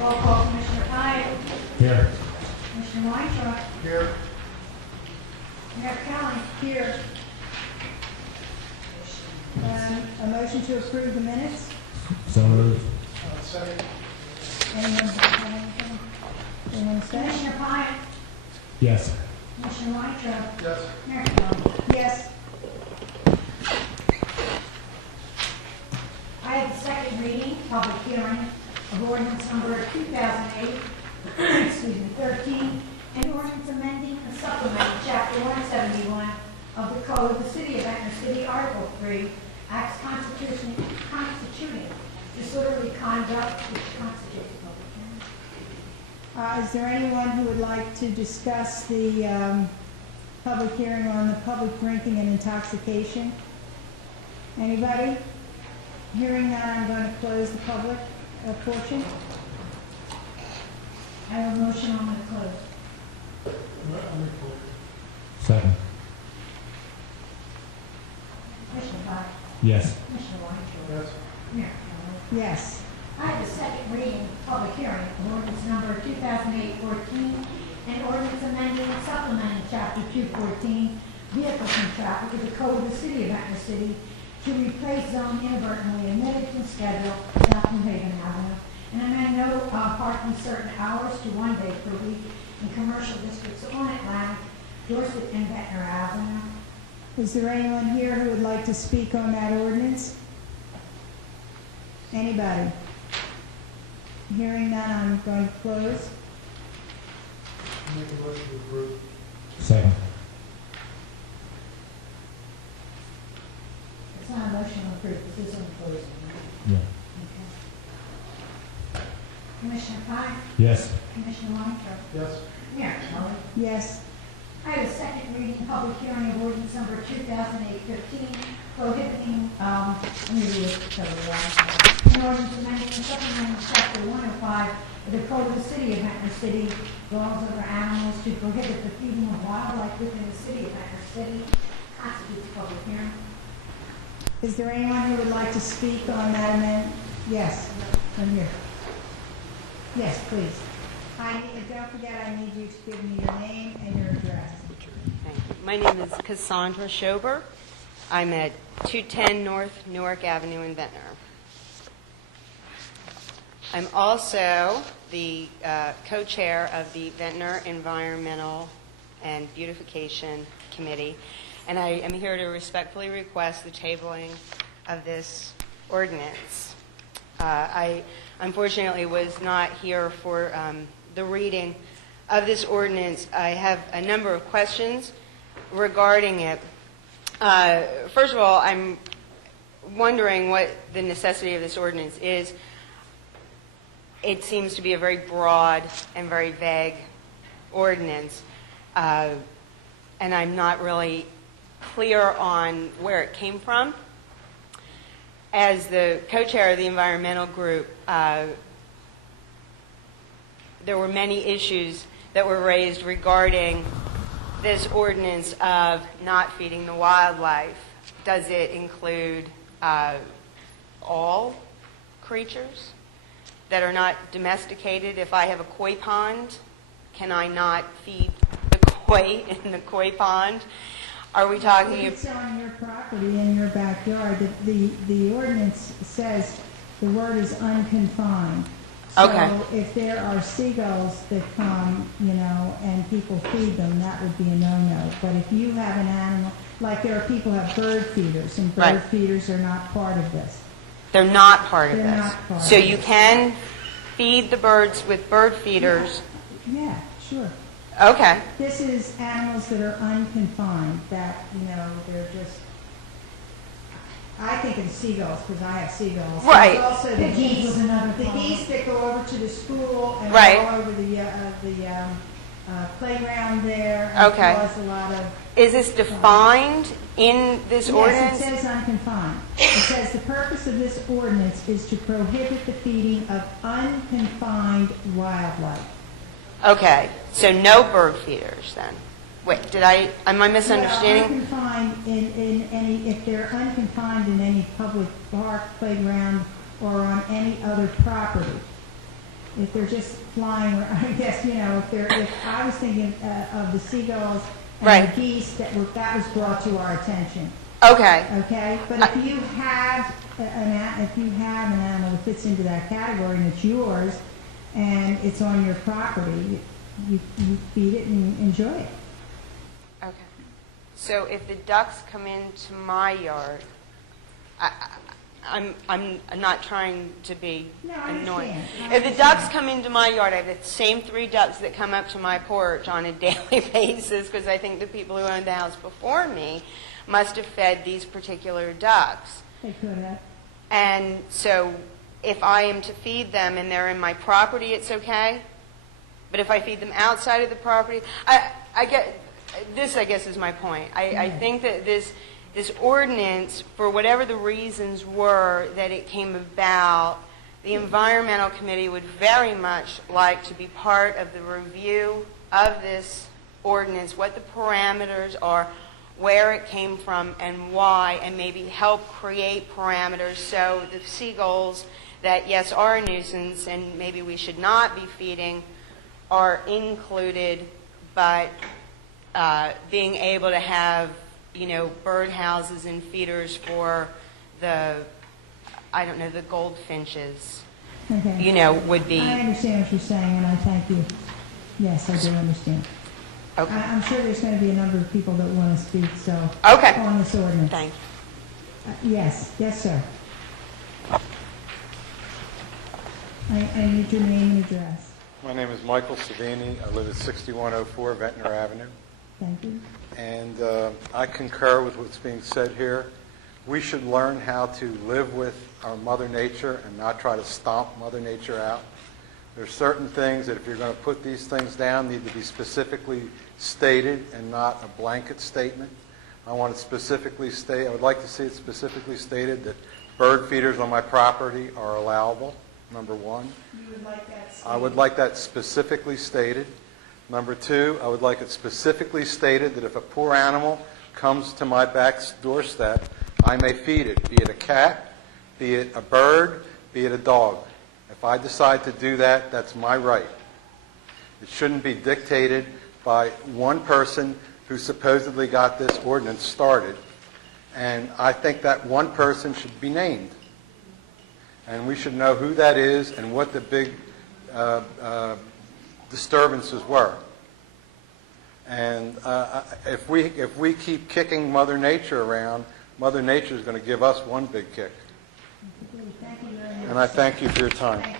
Roll call, Commissioner Pyatt. Here. Commissioner Weintraub. Here. Mayor Kelly. Here. A motion to approve the minutes? So moved. Second. Anyone have anything they want to say? Commissioner Pyatt. Yes. Commissioner Weintraub. Yes. Mayor Kelly. Yes. I have the second reading, public hearing of ordinance number 2008, 13, and ordinance amending and supplementing chapter 171 of the Code of the City of Ventnor City, Article 3, acts constituting disorderly conduct which constitutes a public hearing. Is there anyone who would like to discuss the public hearing on the public drinking and intoxication? Anybody? Hearing none, I'm going to close the public portion. I have a motion on the close. Second. Commissioner Pyatt. Yes. Commissioner Weintraub. Yes. Mayor Kelly. Yes. I have the second reading, public hearing of ordinance number 2008-14, and ordinance amending and supplementing chapter 214, vehicles and traffic of the Code of the City of Ventnor City to replace zone inadvertently omitted from schedule south New Haven Avenue, and amend no parking certain hours to 1 day per week in commercial districts on Atlantic, Dorset, and Ventnor Avenue. Is there anyone here who would like to speak on that ordinance? Anybody? Hearing none, I'm going to close. Make a motion to approve. Second. It's not a motion to approve, this is on closing. Yeah. Okay. Commissioner Pine, Yes. Commissioner Weintraub, Yes. Mayor Kelly. Yes. I have a second reading, public hearing of ordinance number 2008-15, prohibiting, let me read it, so, an ordinance amending and supplementing chapter 105 of the Code of the City of Ventnor City, laws over animals to prohibit the feeding of wildlife within the city of Ventnor City, constitutes a public hearing. Is there anyone who would like to speak on that amendment? Yes, I'm here. Yes, please. Don't forget, I need you to give me your name and your address. Thank you. My name is Cassandra Schober. I'm at 210 North Newark Avenue in Ventnor. I'm also the co-chair of the Ventnor Environmental and Beautification Committee, and I am here to respectfully request the tabling of this ordinance. I unfortunately was not here for the reading of this ordinance. I have a number of questions regarding it. First of all, I'm wondering what the necessity of this ordinance is. It seems to be a very broad and very vague ordinance, and I'm not really clear on where it came from. As the co-chair of the environmental group, there were many issues that were raised regarding this ordinance of not feeding the wildlife. Does it include all creatures that are not domesticated? If I have a koi pond, can I not feed the koi in the koi pond? Are we talking? If it's on your property in your backyard, the ordinance says the word is unconfined. So Okay. if there are seagulls that come, and people feed them, that would be a no-no. But if you have an animal, like there are people who have bird feeders, and bird Right. feeders are not part of this. They're not part of They're this. not part So of you this. can feed the birds with bird feeders. Yeah, sure. Okay. This is animals that are unconfined, that, they're just, I think of seagulls, because I have seagulls. Right. There's also the Pigeons geese, was another the problem. geese that go over to the school and Right. go over the playground there and Okay. cause a lot of... Is this defined in this ordinance? Yes, it says unconfined. It says the purpose of this ordinance is to prohibit the feeding of unconfined wildlife. Okay. So no bird feeders then. Wait, am I misunderstanding? Well, unconfined in any, if they're unconfined in any public park, playground, or on any other property. if they're just flying, I guess, if I was thinking of the seagulls and Right. the geese, that was brought to our attention, Okay. okay? But if you have an animal that fits into that category and it's yours, and it's on your property, you feed it and enjoy it. Okay. So if the ducks come into my yard, I'm not trying to be No, I annoying. understand. If the ducks come into my yard, I have the same 3 ducks that come up to my porch on a daily basis, because I think the people who owned the house before me must have fed these particular ducks. They could have. And so if I am to feed them and they're in my property, it's okay? But if I feed them outside of the property, I guess is my point. I think that this ordinance, for whatever the reasons were that it came about, the Environmental Committee would very much like to be part of the review of this ordinance, what the parameters are, where it came from and why, and maybe help create parameters so the seagulls that, yes, are a nuisance and maybe we should not be feeding are included, but being able to have, bird houses and feeders for the goldfinches, Okay. would be... I understand what you're saying, and I thank you. Yes, I do understand. Okay. I'm sure there's going to be a number of people that want to speak, so... Okay. On this ordinance. Thank you. Yes, sir. I need your name and address. My name is Michael Savini. I live at 6104 Ventnor Avenue. Thank you. And I concur with what's being said here. We should learn how to live with our Mother Nature and not try to stomp Mother Nature out. There's certain things that if you're going to put these things down need to be specifically stated and not a blanket statement. I want it specifically stated. I would like to see it specifically stated that bird feeders on my property are allowable, number one. You would like that stated? I would like that specifically stated. Number two, I would like it specifically stated that if a poor animal comes to my back doorstep, I may feed it, be it a cat, be it a bird, be it a dog. If I decide to do that, that's my right. It shouldn't be dictated by one person who supposedly got this ordinance started. And I think that one person should be named. And we should know who that is and what the big disturbances were. And if we keep kicking Mother Nature around, Mother Nature is going to give us one big kick. Thank you very much. And I thank you for your time. Thank you.